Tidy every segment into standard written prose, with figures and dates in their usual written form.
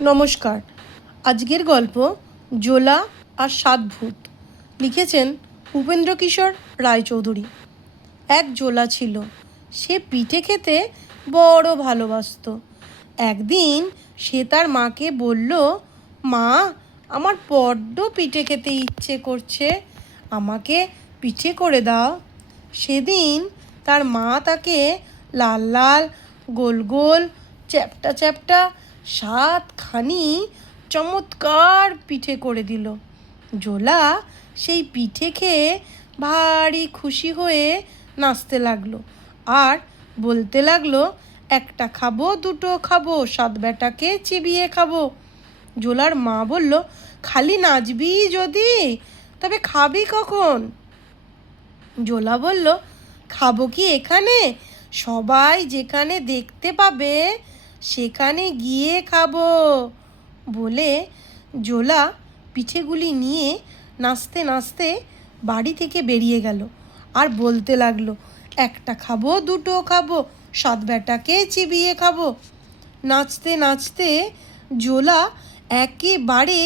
নমস্কার। আজকের গল্প জোলা আর সাত ভূত। লিখেছেন উপেন্দ্রকিশোর রায়চৌধুরী। এক জোলা ছিল, সে পিঠে খেতে বড় ভালোবাসতো। একদিন সে তার মাকে বলল, মা, আমার বড্ড পিঠে খেতে ইচ্ছে করছে, আমাকে পিঠে করে দাও। সেদিন তার মা তাকে লাল লাল, গোল গোল, চ্যাপ্টা চ্যাপ্টা 7খানি চমৎকার পিঠে করে দিল। জোলা সেই পিঠে খেয়ে ভারী খুশি হয়ে নাচতে লাগলো আর বলতে লাগলো, একটা খাবো, দুটো খাবো, 7 বেটাকে চিবিয়ে খাবো। জোলার মা বলল, খালি নাচবি যদি, তবে খাবি কখন? জোলা বলল, খাবো কি এখানে? সবাই যেখানে দেখতে পাবে সেখানে গিয়ে খাবো। বলে জোলা পিঠেগুলি নিয়ে নাচতে নাচতে বাড়ি থেকে বেরিয়ে গেল আর বলতে লাগলো, একটা খাবো, দুটো খাবো, 7 বেটাকে চিবিয়ে খাবো। নাচতে নাচতে জোলা একেবারে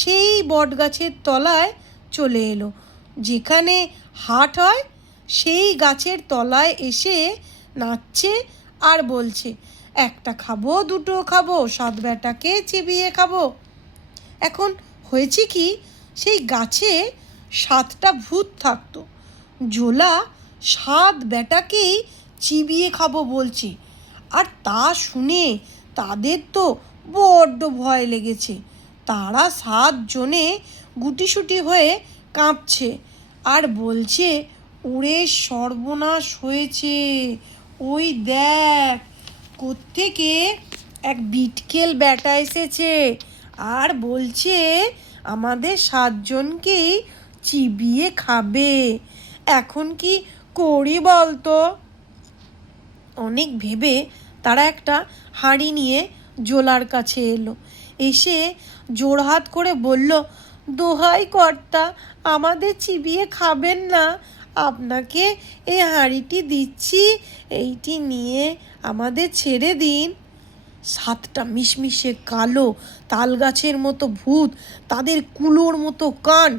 সেই বটগাছের তলায় চলে এলো যেখানে হাট হয়। সেই গাছের তলায় এসে নাচছে আর বলছে, একটা খাবো, দুটো খাবো, 7 বেটাকে চিবিয়ে খাবো। এখন হয়েছে কি, সেই গাছে 7টা ভূত থাকতো। জোলা 7 বেটাকেই চিবিয়ে খাবো বলছে, আর তা শুনে তাদের তো বড্ড ভয় লেগেছে। তারা 7 জনে গুটিসুটি হয়ে কাঁপছে আর বলছে, ওরে সর্বনাশ হয়েছে, ওই দেখ, কোত্থেকে এক বিটকেল ব্যাটা এসেছে আর বলছে আমাদের 7 জনকেই চিবিয়ে খাবে। এখন কি করি বলতো? অনেক ভেবে তারা একটা হাঁড়ি নিয়ে জোলার কাছে এলো। এসে জোড়হাত করে বলল, দোহাই কর্তা, আমাদের চিবিয়ে খাবেন না, আপনাকে এই হাঁড়িটি দিচ্ছি, এইটি নিয়ে আমাদের ছেড়ে দিন। 7টা মিশমিশে কালো তাল গাছের মতো ভূত, তাদের কুলোর মতো কান,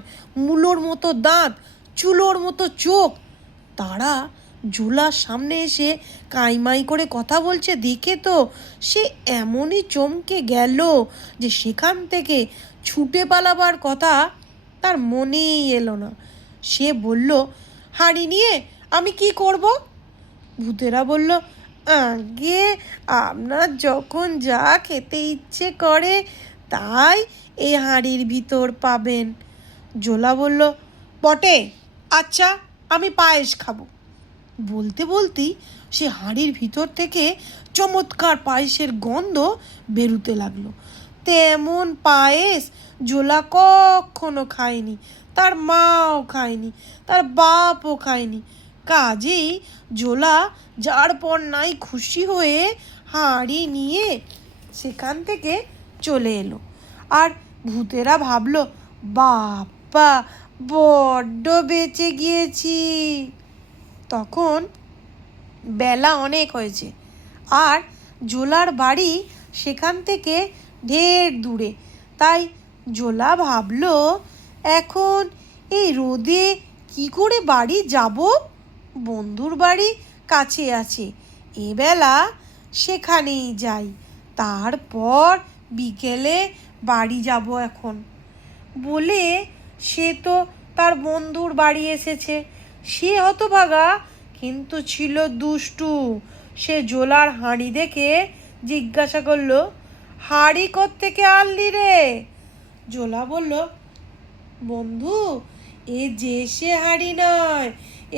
মূলোর মতো দাঁত, চুলোর মতো চোখ, তারা জোলার সামনে এসে কাইমাই করে কথা বলছে দেখে তো সে এমনই চমকে গেল যে সেখান থেকে ছুটে পালাবার কথা তার মনেই এলো না। সে বলল, হাঁড়ি নিয়ে আমি কি করব? ভূতেরা বলল, আগে আপনার যখন যা খেতে ইচ্ছে করে তাই এই হাঁড়ির ভিতর পাবেন। জোলা বলল, বটে, আচ্ছা, আমি পায়েস খাবো। বলতে বলতেই সে হাঁড়ির ভিতর থেকে চমৎকার পায়েসের গন্ধ বেরুতে লাগলো। তেমন পায়েস জোলা কখনো খায়নি, তার মাও খায়নি, তার বাপও খায়নি। কাজেই জোলা যার পর নাই খুশি হয়ে হাঁড়ি নিয়ে সেখান থেকে চলে এলো। আর ভূতেরা ভাবলো, বাপ্পা, বড্ড বেঁচে গিয়েছি। তখন বেলা অনেক হয়েছে আর জোলার বাড়ি সেখান থেকে ঢের দূরে। তাই জোলা ভাবলো, এখন এই রোদে কি করে বাড়ি যাব? বন্ধুর বাড়ি কাছে আছে, এবেলা সেখানেই যাই, তারপর বিকেলে বাড়ি যাব এখন। বলে সে তো তার বন্ধুর বাড়ি এসেছে। সে হতভাগা কিন্তু ছিল দুষ্টু। সে জোলার হাঁড়ি দেখে জিজ্ঞাসা করলো, হাঁড়ি কোত্থেকে আনলি রে? জোলা বলল, বন্ধু, এ যে সে হাঁড়ি নয়,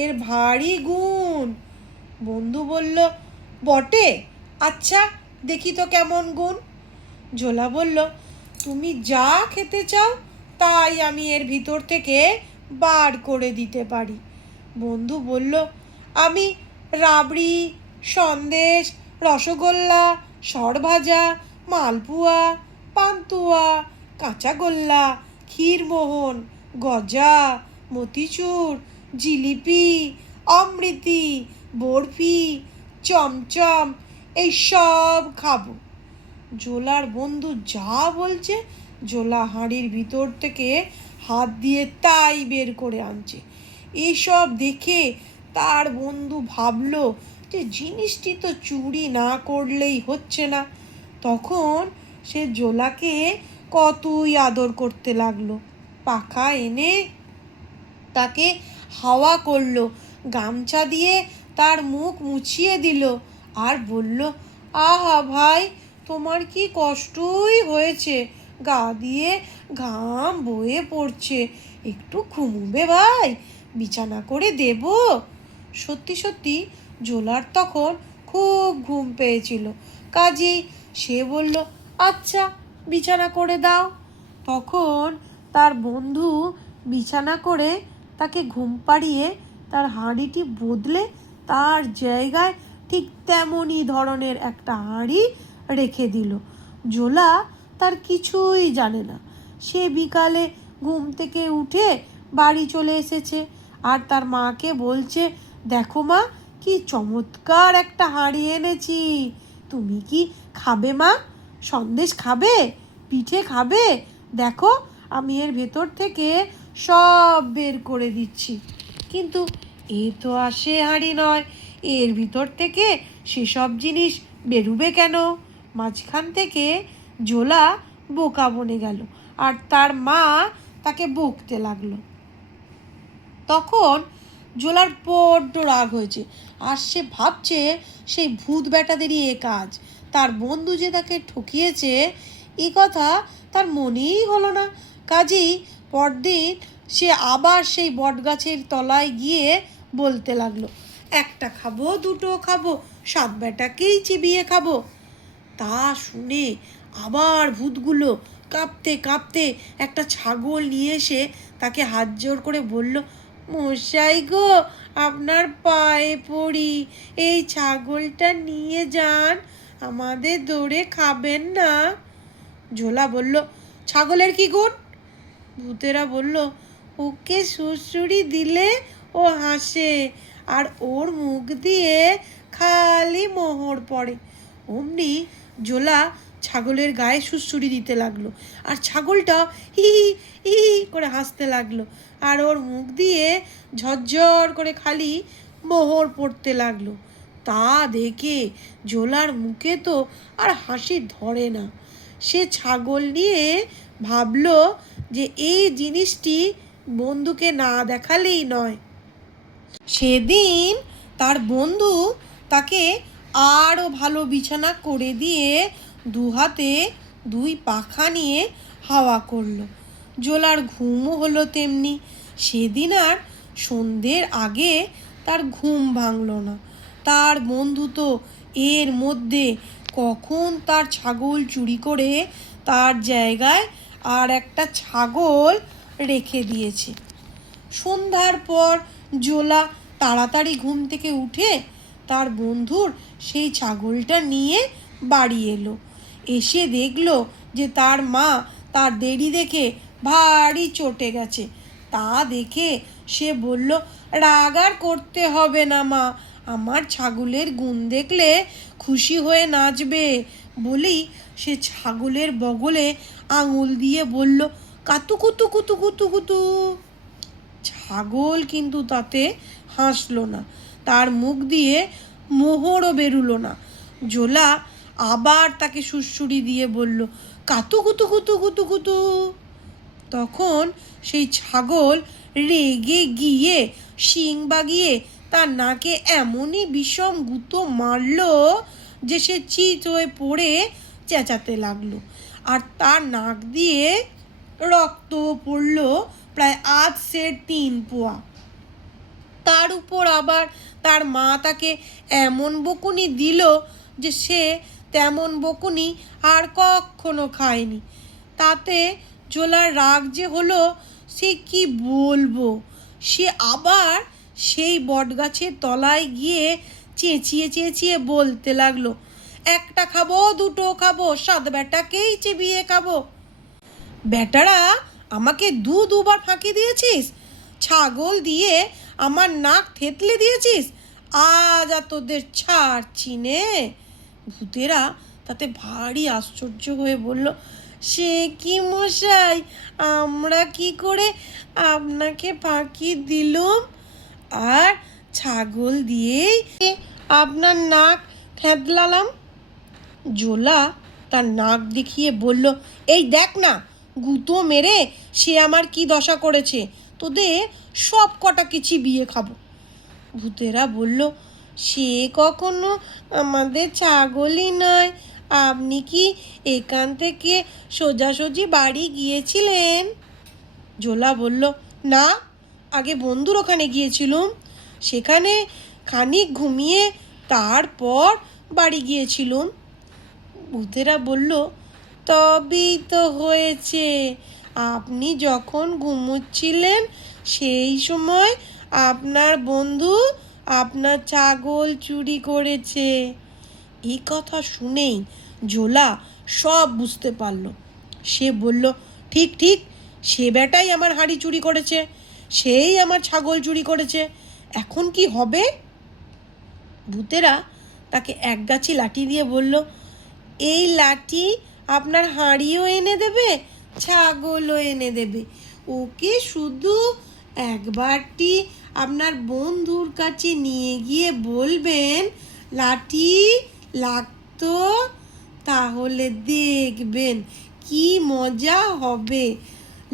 এর ভারী গুণ। বন্ধু বলল, বটে, আচ্ছা, দেখি তো কেমন গুণ। জোলা বলল, তুমি যা খেতে চাও তাই আমি এর ভিতর থেকে বার করে দিতে পারি। বন্ধু বলল, আমি রাবড়ি, সন্দেশ, রসগোল্লা, সরভাজা, মালপুয়া, পান্তুয়া, কাঁচাগোল্লা, ক্ষীরমোহন, গজা, মতিচুর, জিলিপি, অমৃতি, বরফি, চমচম, এই সব খাবো। জোলার বন্ধু যা বলছে, জোলা হাঁড়ির ভিতর থেকে হাত দিয়ে তাই বের করে আনছে। এসব দেখে তার বন্ধু ভাবলো যে জিনিসটি তো চুরি না করলেই হচ্ছে না। তখন সে জোলাকে কতই আদর করতে লাগলো। পাখা এনে তাকে হাওয়া করলো, গামছা দিয়ে তার মুখ মুছিয়ে দিল আর বলল, আহা ভাই, তোমার কি কষ্টই হয়েছে, গা দিয়ে ঘাম বয়ে পড়ছে, একটু ঘুমবে ভাই, বিছানা করে দেব। সত্যি সত্যি জোলার তখন খুব ঘুম পেয়েছিল, কাজেই সে বলল, আচ্ছা বিছানা করে দাও। তখন তার বন্ধু বিছানা করে তাকে ঘুম পাড়িয়ে তার হাঁড়িটি বদলে তার জায়গায় ঠিক তেমনই ধরনের একটা হাঁড়ি রেখে দিল। জোলা তার কিছুই জানে না। সে বিকালে ঘুম থেকে উঠে বাড়ি চলে এসেছে আর তার মাকে বলছে, দেখো মা, কি চমৎকার একটা হাঁড়ি এনেছি, তুমি কি খাবে মা? সন্দেশ খাবে? পিঠে খাবে? দেখো, আমি এর ভেতর থেকে সব বের করে দিচ্ছি। কিন্তু এ তো আর সে হাঁড়ি নয়, এর ভিতর থেকে সেসব জিনিস বেরুবে কেন? মাঝখান থেকে জোলা বোকা বনে গেল আর তার মা তাকে বকতে লাগলো। তখন জোলার বড্ড রাগ হয়েছে আর সে ভাবছে সেই ভূত বেটাদেরই এ কাজ। তার বন্ধু যে তাকে ঠকিয়েছে এ কথা তার মনেই হলো না। কাজেই পরদিন সে আবার সেই বটগাছের তলায় গিয়ে বলতে লাগলো, একটা খাবো, দুটো খাবো, সাত বেটাকেই চিবিয়ে খাবো। তা শুনে আবার ভূতগুলো কাঁপতে কাঁপতে একটা ছাগল নিয়ে এসে তাকে হাত জোড় করে বলল, মশাই গো, আপনার পায়ে পড়ি, এই ছাগলটা নিয়ে যান, আমাদের দৌড়ে খাবেন না। ঝোলা বলল, ছাগলের কি গুণ? ভূতেরা বলল, ওকে সুড়সুড়ি দিলে ও হাসে আর ওর মুখ দিয়ে খালি মোহর পড়ে। অমনি জোলা ছাগলের গায়ে সুড়সুড়ি দিতে লাগলো আর ছাগলটা হি হি করে হাসতে লাগলো আর ওর মুখ দিয়ে ঝরঝর করে খালি মোহর পড়তে লাগলো। তা দেখে জোলার মুখে তো আর হাসি ধরে না। সে ছাগল নিয়ে ভাবলো যে এই জিনিসটি বন্ধুকে না দেখালেই নয়। সেদিন তার বন্ধু তাকে আরও ভালো বিছানা করে দিয়ে দু হাতে দুই পাখা নিয়ে হাওয়া করলো। জোলার ঘুমও হলো তেমনি। সেদিন আর সন্ধ্যের আগে তার ঘুম ভাঙলো না। তার বন্ধু তো এর মধ্যে কখন তার ছাগল চুরি করে তার জায়গায় আর একটা ছাগল রেখে দিয়েছে। সন্ধ্যার পর জোলা তাড়াতাড়ি ঘুম থেকে উঠে তার বন্ধুর সেই ছাগলটা নিয়ে বাড়ি এলো। এসে দেখলো যে তার মা তার দেরি দেখে ভারী চটে গেছে। তা দেখে সে বলল, রাগ আর করতে হবে না মা, আমার ছাগলের গুণ দেখলে খুশি হয়ে নাচবে। বলেই সে ছাগলের বগলে আঙুল দিয়ে বলল, কাতু কুতু কুতু কুতু কুতু। ছাগল কিন্তু তাতে হাসলো না, তার মুখ দিয়ে মোহরও বেরুলো না। জোলা আবার তাকে সুড়সুড়ি দিয়ে বলল, কাতু কুতু কুতু কুতু কুতু। তখন সেই ছাগল রেগে গিয়ে শিং বাগিয়ে তার নাকে এমনই বিষম গুঁতো মারল যে সে চিত হয়ে পড়ে চেঁচাতে লাগলো আর তার নাক দিয়ে রক্ত পড়ল প্রায় 8 সের 3 পোয়া। তার উপর আবার তার মা তাকে এমন বকুনি দিল যে সে তেমন বকুনি আর কখনো খায়নি। তাতে জোলার রাগ যে হলো সে কি বলবো। সে আবার সেই বটগাছের তলায় গিয়ে চেঁচিয়ে চেঁচিয়ে বলতে লাগলো, একটা খাবো, দুটো খাবো, সাত বেটাকেই চিবিয়ে খাবো। বেটারা, আমাকে দুবার ফাঁকি দিয়েছিস, ছাগল দিয়ে আমার নাক থেতলে দিয়েছিস, আজ আর তোদের ছাড়ছি নে। ভূতেরা তাতে ভারী আশ্চর্য হয়ে বলল, সে কি মশাই, আমরা কি করে আপনাকে ফাঁকি দিলুম? আর ছাগল দিয়েই আপনার নাক খেদলালাম। জোলা তার নাক দেখিয়ে বলল, এই দেখ না, গুঁতো মেরে সে আমার কি দশা করেছে, তোদের সব কটা কিছু বিয়ে খাবো। ভূতেরা বলল, সে কখনো আমাদের ছাগলই নয়, আপনি কি এখান থেকে সোজাসুজি বাড়ি গিয়েছিলেন? জোলা বলল, না, আগে বন্ধুর ওখানে গিয়েছিলুম, সেখানে খানিক ঘুমিয়ে তারপর বাড়ি গিয়েছিলুম। ভূতেরা বলল, তবেই তো হয়েছে, আপনি যখন ঘুমোচ্ছিলেন সেই সময় আপনার বন্ধু আপনার ছাগল চুরি করেছে। এই কথা শুনেই জোলা সব বুঝতে পারল। সে বলল, ঠিক ঠিক, সে বেটাই আমার হাঁড়ি চুরি করেছে, সেই আমার ছাগল চুরি করেছে, এখন কি হবে? ভূতেরা তাকে এক গাছি লাঠি দিয়ে বলল, এই লাঠি আপনার হাঁড়িও এনে দেবে, ছাগলও এনে দেবে। ওকে শুধু একবারটি আপনার বন্ধুর কাছে নিয়ে গিয়ে বলবেন লাঠি লাগতো, তাহলে দেখবেন কি মজা হবে।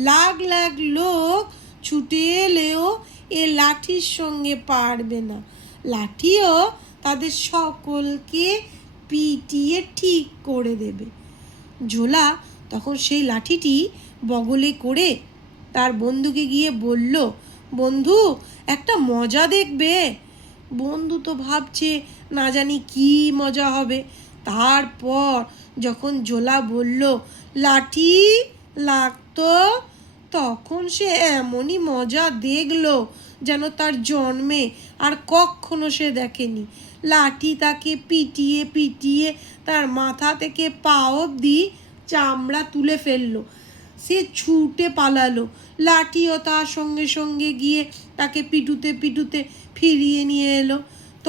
লাখ লাখ লোক ছুটে এলেও এ লাঠির সঙ্গে পারবে না, লাঠিও তাদের সকলকে পিটিয়ে ঠিক করে দেবে। ঝোলা তখন সেই লাঠিটি বগলে করে তার বন্ধুকে গিয়ে বলল, বন্ধু, একটা মজা দেখবে? বন্ধু তো ভাবছে না জানি কি মজা হবে। তারপর যখন জোলা বলল লাঠি লাগতো, তখন সে এমনই মজা দেখলো যেন তার জন্মে আর কখনো সে দেখেনি। লাঠি তাকে পিটিয়ে পিটিয়ে তার মাথা থেকে পা অবধি চামড়া তুলে ফেললো। সে ছুটে পালালো, লাঠিও তার সঙ্গে সঙ্গে গিয়ে তাকে পিটুতে পিটুতে ফিরিয়ে নিয়ে এলো।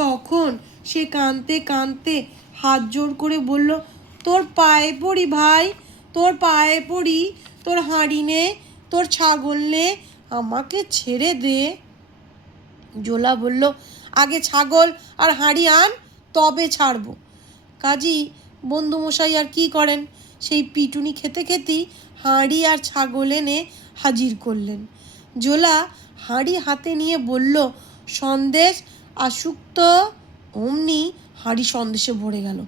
তখন সে কাঁদতে কাঁদতে হাত জোড় করে বলল, তোর পায়ে পড়ি ভাই, তোর পায়ে পড়ি, তোর হাঁড়ি নে, তোর ছাগল নে, আমাকে ছেড়ে দে। জোলা বলল, আগে ছাগল আর হাঁড়ি আন, তবে ছাড়বো। কাজী বন্ধুমশাই আর কি করেন, সেই পিটুনি খেতে খেতেই হাঁড়ি আর ছাগল এনে হাজির করলেন। জোলা হাঁড়ি হাতে নিয়ে বলল, সন্দেশ আসুক তো। অমনি হাঁড়ি সন্দেশে ভরে গেল।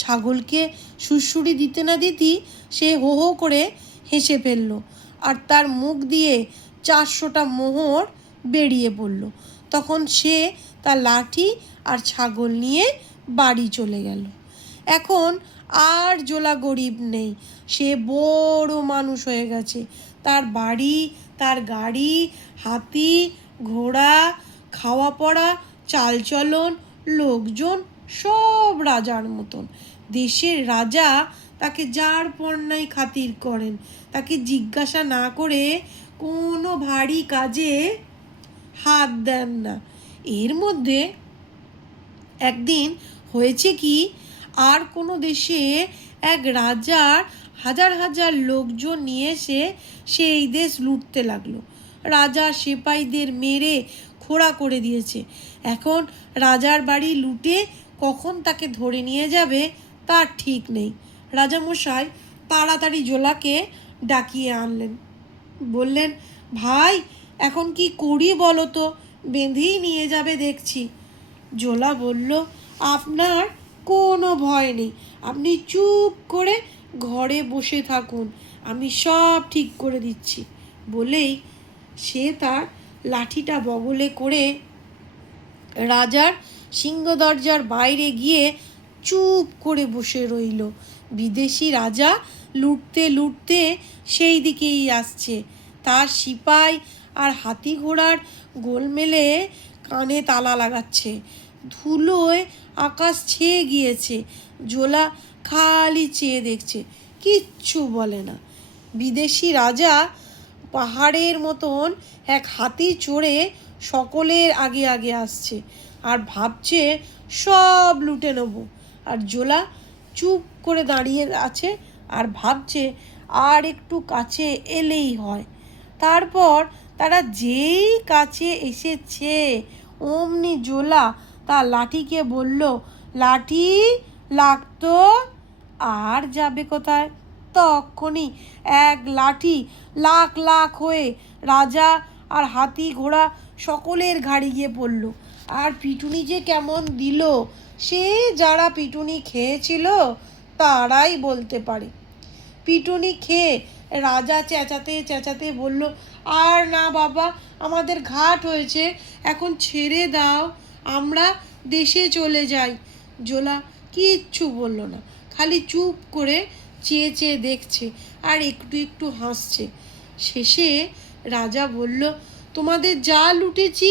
ছাগলকে সুড়সুড়ি দিতে না দিতেই সে হো হো করে হেসে ফেলল, আর তার মুখ দিয়ে 400টা মোহর বেরিয়ে পড়ল। তখন সে তার লাঠি আর ছাগল নিয়ে বাড়ি চলে গেল। এখন আর জোলা গরিব নেই, সে বড় মানুষ হয়ে গেছে। তার বাড়ি, তার গাড়ি, হাতি, ঘোড়া, খাওয়া পড়া, চালচলন, লোকজন সব রাজার মতন। দেশের রাজা তাকে যার পর নাই খাতির করেন, তাকে জিজ্ঞাসা না করে কোনো ভারী কাজে হাত দেন না। এর মধ্যে একদিন হয়েছে কি, আর কোনো দেশে এক রাজার হাজার হাজার লোকজন নিয়ে এসে সেই দেশ লুটতে লাগলো। রাজা সিপাহীদের মেরে খোঁড়া করে দিয়েছে। এখন রাজার বাড়ি লুটে কখন তাকে ধরে নিয়ে যাবে তার ঠিক নেই। রাজামশাই তাড়াতাড়ি জোলাকে ডাকিয়ে আনলেন। বললেন, ভাই, এখন কি করি বলো তো, বেঁধেই নিয়ে যাবে দেখছি। জোলা বলল, আপনার কোনো ভয় নেই, আপনি চুপ করে ঘরে বসে থাকুন, আমি সব ঠিক করে দিচ্ছি। বলেই সে তার লাঠিটা বগলে করে রাজার সিংহদরজার বাইরে গিয়ে চুপ করে বসে রইল। বিদেশি রাজা লুটতে লুটতে সেই দিকেই আসছে। তার সিপাই আর হাতি ঘোড়ার গোলমেলে কানে তালা লাগাচ্ছে। ধুলোয় আকাশ ছেয়ে গিয়েছে। জোলা খালি চেয়ে দেখছে, কিচ্ছু বলে না। বিদেশি রাজা পাহাড়ের মতন এক হাতি চড়ে সকলের আগে আগে আসছে আর ভাবছে সব লুটে নেব। আর জোলা চুপ করে দাঁড়িয়ে আছে আর ভাবছে আর একটু কাছে এলেই হয়। তারপর তারা যেই কাছে এসেছে অমনি জোলা তার লাঠিকে বলল, লাঠি লাগতো, আর যাবে কোথায়। তখনই এক লাঠি লাখ লাখ হয়ে রাজা আর হাতি ঘোড়া সকলের ঘাড়ে গিয়ে পড়ল। আর পিটুনি যে কেমন দিল সে যারা পিটুনি খেয়েছিল তারাই বলতে পারে। পিটুনি খেয়ে রাজা চেঁচাতে চেঁচাতে বলল, আর না বাবা, আমাদের ঘাট হয়েছে, এখন ছেড়ে দাও, আমরা দেশে চলে যাই। জোলা কিচ্ছু বলল না, খালি চুপ করে চেয়ে চেয়ে দেখছে আর একটু একটু হাসছে। শেষে রাজা বলল, তোমাদের যা লুটেছি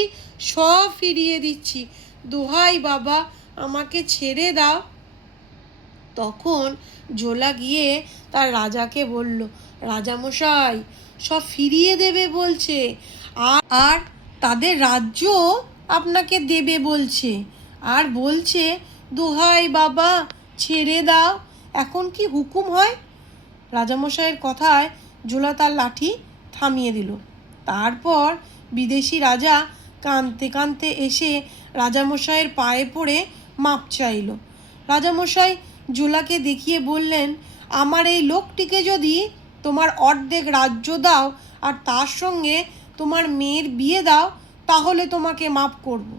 সব ফিরিয়ে দিচ্ছি, দোহাই বাবা, আমাকে ছেড়ে দাও। তখন জোলা গিয়ে তার রাজাকে বলল, রাজামশাই সব ফিরিয়ে দেবে বলছে, আর তাদের রাজ্য আপনাকে দেবে বলছে, আর বলছে দোহাই বাবা ছেড়ে দাও, এখন কি হুকুম হয়। রাজামশাইয়ের কথায় জোলা তার লাঠি থামিয়ে দিল। তারপর বিদেশি রাজা কাঁদতে কাঁদতে এসে রাজামশাইয়ের পায়ে পড়ে মাপ চাইল। রাজামশাই জোলাকে দেখিয়ে বললেন, আমার এই লোকটিকে যদি তোমার অর্ধেক রাজ্য দাও আর তার সঙ্গে তোমার মেয়ের বিয়ে দাও তাহলে তোমাকে মাপ করব।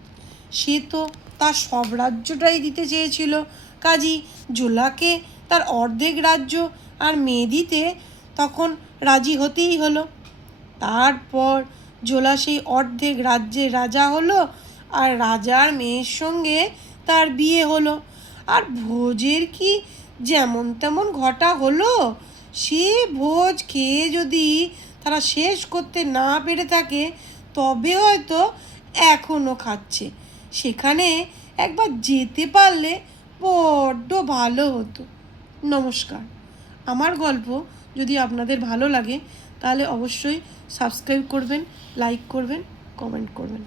সে তো তার সব রাজ্যটাই দিতে চেয়েছিল, কাজী জোলাকে তার অর্ধেক রাজ্য আর মেয়ে দিতে তখন রাজি হতেই হলো। তারপর জোলা সেই অর্ধেক রাজ্যের রাজা হলো আর রাজার মেয়ের সঙ্গে তার বিয়ে হলো। আর ভোজের কি যেমন তেমন ঘটা হলো। সে ভোজ খেয়ে যদি তারা শেষ করতে না পেরে থাকে তবে হয়তো এখনও খাচ্ছে। সেখানে একবার যেতে পারলে বড্ড ভালো হতো। নমস্কার। আমার গল্প যদি আপনাদের ভালো লাগে তাহলে অবশ্যই সাবস্ক্রাইব করবেন, লাইক করবেন, কমেন্ট করবেন।